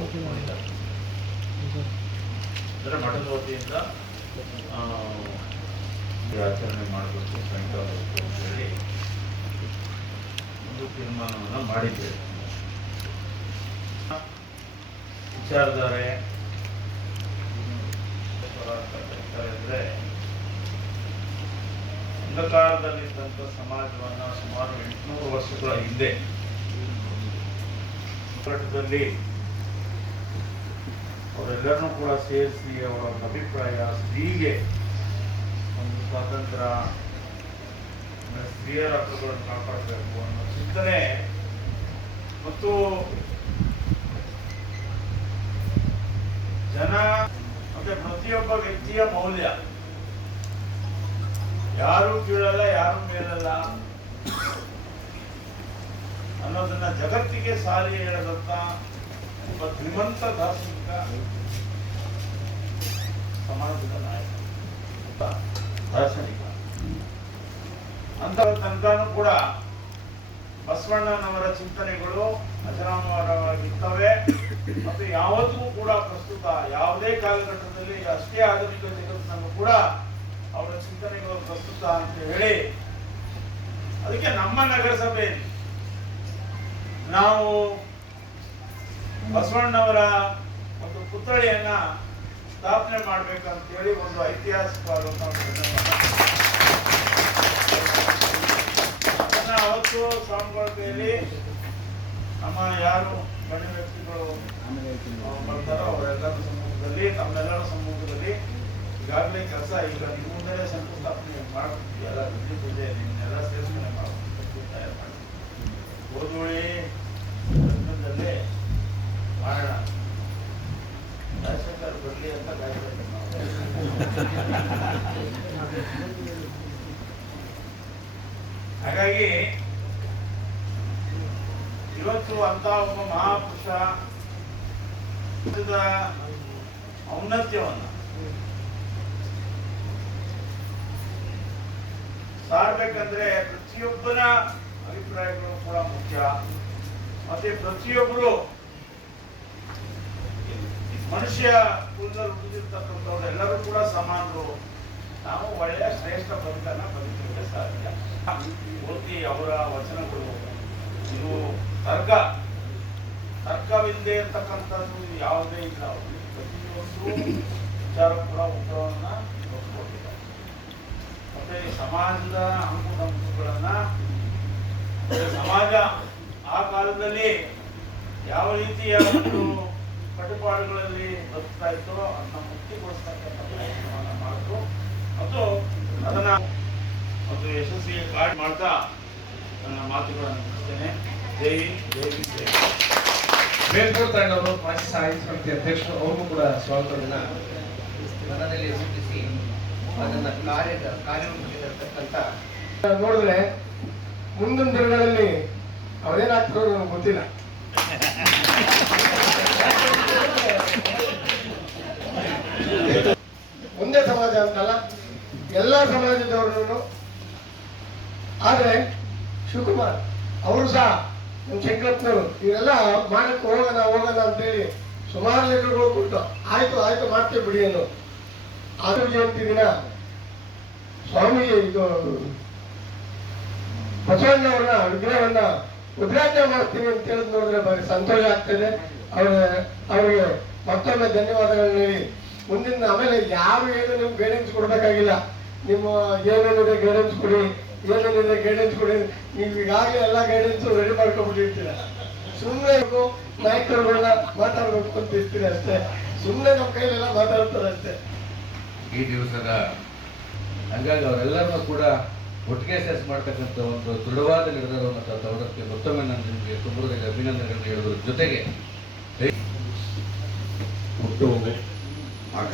ಒಪ್ಪಿಕೊಂಡಿದ್ದಾರೆ. ಅಂದರೆ ಮಠದ ವತಿಯಿಂದ ಆಚರಣೆ ಮಾಡಬೇಕು ಸಾಯಂಕಾಲಕ್ಕೆ ಅಂತೇಳಿ ಒಂದು ತೀರ್ಮಾನವನ್ನು ಮಾಡಿದ್ದೇವೆ. ವಿಚಾರಧಾರೆ ಅಂದರೆ ಅಂಧಕಾರದಲ್ಲಿದ್ದಂಥ ಸಮಾಜವನ್ನು ಸುಮಾರು 800 ವರ್ಷಗಳ ಹಿಂದೆ ಹೋರಾಟದಲ್ಲಿ ಅವರೆಲ್ಲರನ್ನೂ ಕೂಡ ಸೇರಿಸಿ ಅವರ ಅಭಿಪ್ರಾಯ ಸ್ತ್ರೀಗೆ ಒಂದು ಸ್ವಾತಂತ್ರ್ಯ, ಸ್ತ್ರೀಯರ ಹಕ್ಕುಗಳನ್ನು ಕಾಪಾಡಬೇಕು ಅನ್ನೋ ಚಿಂತನೆ ಮತ್ತು ಜನ ಮತ್ತೆ ಪ್ರತಿಯೊಬ್ಬ ವ್ಯಕ್ತಿಯ ಮೌಲ್ಯ, ಯಾರು ಕೀಳಲ್ಲ ಯಾರು ಮೇಲಲ್ಲ ಅನ್ನೋದನ್ನ ಜಗತ್ತಿಗೆ ಸಾರಿ ಹೇಳದಂತ ಒಬ್ಬ ಶ್ರೀಮಂತ ದಾರ್ಶನಿಕ ಸಮಾಜದ ನಾಯಕ, ದಾರ್ಶನಿಕ ಅಂತ ತನಕನೂ ಕೂಡ ಬಸವಣ್ಣನವರ ಚಿಂತನೆಗಳು ಅಜರಾಮರವಾಗಿರ್ತವೆ ಮತ್ತು ಯಾವತ್ತೂ ಕೂಡ ಪ್ರಸ್ತುತ ಯಾವುದೇ ಕಾಲಘಟ್ಟದಲ್ಲಿ ಅಷ್ಟೇ ಆಧುನಿಕ ಜಗತ್ತಿನಲ್ಲೂ ಕೂಡ ಅವರ ಚಿಂತನೆಗಳು ಪ್ರಸ್ತುತ ಅಂತ ಹೇಳಿ ಅದಕ್ಕೆ ನಮ್ಮ ನಗರಸಭೆಯಲ್ಲಿ ನಾವು ಬಸವಣ್ಣವರ ಒಂದು ಪುತ್ಥಳಿಯನ್ನ ಸ್ಥಾಪನೆ ಮಾಡ್ಬೇಕಂತ ಹೇಳಿ ಒಂದು ಐತಿಹಾಸಿಕವಾದಂತಹ ಅದನ್ನ ಅವತ್ತು ಸ್ವಾಮಿಗಳ ಕೈಯಲ್ಲಿ ನಮ್ಮ ಯಾರು ಗಣ್ಯ ವ್ಯಕ್ತಿಗಳು ಬರ್ತಾರೋ ಅವರೆಲ್ಲರ ಸಮ್ಮುಖದಲ್ಲಿ, ತಮ್ಮೆಲ್ಲರ ಸಮ್ಮುಖದಲ್ಲಿ ಈಗಾಗಲೇ ಕೆಲಸ ಈಗ ನಿಮ್ಮ ಮುಂದೆ ಶಂಕುಸ್ಥಾಪನೆ ಮಾಡ್ತೀವಿ, ಎಲ್ಲ ವಿಧಿ ಪೂಜೆ ನಿಮ್ಮನ್ನೆಲ್ಲ ಸೇರಿಸ್ಕೊಂಡೆ ಮಾಡಬೇಕು, ತಯಾರು ಮಾಡ್ತೀವಿ. ಗೋಧೂಳಿ ಲಗ್ನದಲ್ಲೇ ಮಾಡೋಣ, ರಾಜಶೇಖರ್ ಬರಲಿ ಅಂತ ಕಾಯ್ಬೇಕು ನಾವು. ಹಾಗಾಗಿ ಇವತ್ತು ಅಂತ ಒಬ್ಬ ಮಹಾಪುರುಷ ಔನ್ನತ್ಯವನ್ನು ಸಾರ್ಬೇಕಂದ್ರೆ ಪ್ರತಿಯೊಬ್ಬನ ಅಭಿಪ್ರಾಯಗಳು ಕೂಡ ಮುಖ್ಯ. ಮತ್ತೆ ಪ್ರತಿಯೊಬ್ಬರು ಮನುಷ್ಯ ಕುಲದಲ್ಲಿ ಹುಟ್ಟಿರ್ತಕ್ಕಂಥವ್ರು ಎಲ್ಲರೂ ಕೂಡ ಸಮಾನರು. ನಾವು ಒಳ್ಳೆಯ ಶ್ರೇಷ್ಠ ಬದುಕನ್ನ ಬದುಕಲಿಕ್ಕೆ ಸಾಧ್ಯ. ಪೂರ್ತಿ ಅವರ ವಚನಗಳು ಇದು ತರ್ಕವಿಲ್ಲದೆ ಇರ್ತಕ್ಕಂಥದ್ದು ಯಾವುದೇ ಇಲ್ಲ. ಪ್ರತಿಯೊಂದು ವಿಚಾರ ಕೂಡ ಉತ್ತರವನ್ನ ಕೊಟ್ಟಿದ್ದಾರೆ. ಮತ್ತೆ ಸಮಾಜದ ಅಂಕುಡಂಕುಗಳನ್ನ ಸಮಾಜ ಆ ಕಾಲದಲ್ಲಿ ಯಾವ ರೀತಿಯ ಒಂದು ಕಟ್ಟುಪಾಡುಗಳಲ್ಲಿ ಬದುಕ್ತಾ ಇತ್ತೋ ಅದನ್ನ ಮುಕ್ತಿಗೊಳಿಸ್ತಕ್ಕಂಥ ಪ್ರಯತ್ನವನ್ನ ಮಾಡಿದ್ರು ಮತ್ತು ಅದನ್ನ ಒಂದು ಯಶಸ್ವಿ ಕಾರ್ಡ್ ಮಾಡ್ತಾ ನನ್ನ ಮಾತುಗಳನ್ನು ಮುಗಿಸ್ತೇನೆ. ಜೈ ಜೈ ಜೈ. ಮೇಲ್ಕೋಟ ತಂಡವರು ಮಾಜಿ ಸಾಹಿತ್ಯ ಸಮಿತಿ ಅಧ್ಯಕ್ಷರು, ಅವ್ರಿಗೂ ಕೂಡ ಸ್ವಾಗತವನ್ನ ಮನದಲ್ಲಿ ಸೂಚಿಸಿ ಅದನ್ನ ಕಾರ್ಯರೂಪದಲ್ಲಿರತಕ್ಕಂಥ ನೋಡಿದ್ರೆ ಮುಂದಿನ ದಿನಗಳಲ್ಲಿ ಅವ್ರೇನಾಗ್ತಾರೋ ನನಗೆ ಗೊತ್ತಿಲ್ಲ. ಒಂದೇ ಸಮಾಜ ಅಂತಲ್ಲ, ಎಲ್ಲ ಸಮಾಜದವರು. ಆದ್ರೆ ಶಿವಕುಮಾರ್ ಅವರು ಸಹ ನಮ್ಮ ಶಂಕರಪ್ಪನವರು ಇವರೆಲ್ಲ ಮಾಡಕ್ಕೆ ಹೋಗೋಣ ಅಂತೇಳಿ ಸುಮಾರು ಲೆಟರ್ಗಳು ಕೊಟ್ಟು ಆಯ್ತು ಮಾಡ್ತೇವೆ ಬಿಡಿ ಅನ್ನೋ. ಆದರೂ ಜಯಂತಿ ದಿನ ಸ್ವಾಮಿಗೆ ಇದು ಬಸವಣ್ಣವ್ರನ್ನ ವಿಗ್ರಹವನ್ನ ಉದ್ಘಾಟನೆ ಮಾಡ್ತೀವಿ ಅಂತ ಹೇಳಿದ್ ನೋಡಿದ್ರೆ ಬರೀ ಸಂತೋಷ ಆಗ್ತದೆ. ಅವ್ರಿಗೆ ಮತ್ತೊಮ್ಮೆ ಧನ್ಯವಾದಗಳನ್ನ ಹೇಳಿ ಮುಂದಿನ ಆಮೇಲೆ ಏನು ನಿಮ್ಗೆ ಗೈಡೆನ್ಸ್ ಕೊಡ್ಬೇಕಾಗಿಲ್ಲ. ನಿಮ್ಮ ಏನೇನಿದೆ ಗೈಡೆನ್ಸ್ ಕೊಡಿ, ಏನೇನಿದೆ ಗೈಡೆನ್ಸ್ ಕೊಡಿ. ನೀವು ಈಗಾಗಲೇ ಎಲ್ಲ ಗೈಡೆನ್ಸ್ ರೆಡಿ ಮಾಡ್ಕೊಂಡ್ಬಿಟ್ಟಿರ್ತೀರ. ಸುಮ್ಮನೆ ನಾಯಕರುಗಳನ್ನ ಮಾತಾಡ್ಬೇಕು ಅಂತ ಇರ್ತೀರಿ ಅಷ್ಟೇ. ಸುಮ್ಮನೆ ನಮ್ಮ ಕೈಲೆಲ್ಲ ಮಾತಾಡ್ತಾರೆ ಅಷ್ಟೇ. ಈ ದಿವಸದ ಹಾಗಾಗಿ ಅವರೆಲ್ಲರನ್ನೂ ಕೂಡ ಒಟ್ಟಿಗೆ ಸೇರಿಸಿ ಮಾಡ್ತಕ್ಕಂಥ ಒಂದು ದೃಢವಾದ ನಿರ್ಧಾರವನ್ನು ತಗೊಳ್ಳೋದಕ್ಕೆ ಮತ್ತೊಮ್ಮೆ ನಾನು ನಿಮಗೆ ತುಂಬ ಅಭಿನಂದನೆಗಳನ್ನು ಹೇಳೋದ್ರ ಜೊತೆಗೆ ಹುಟ್ಟು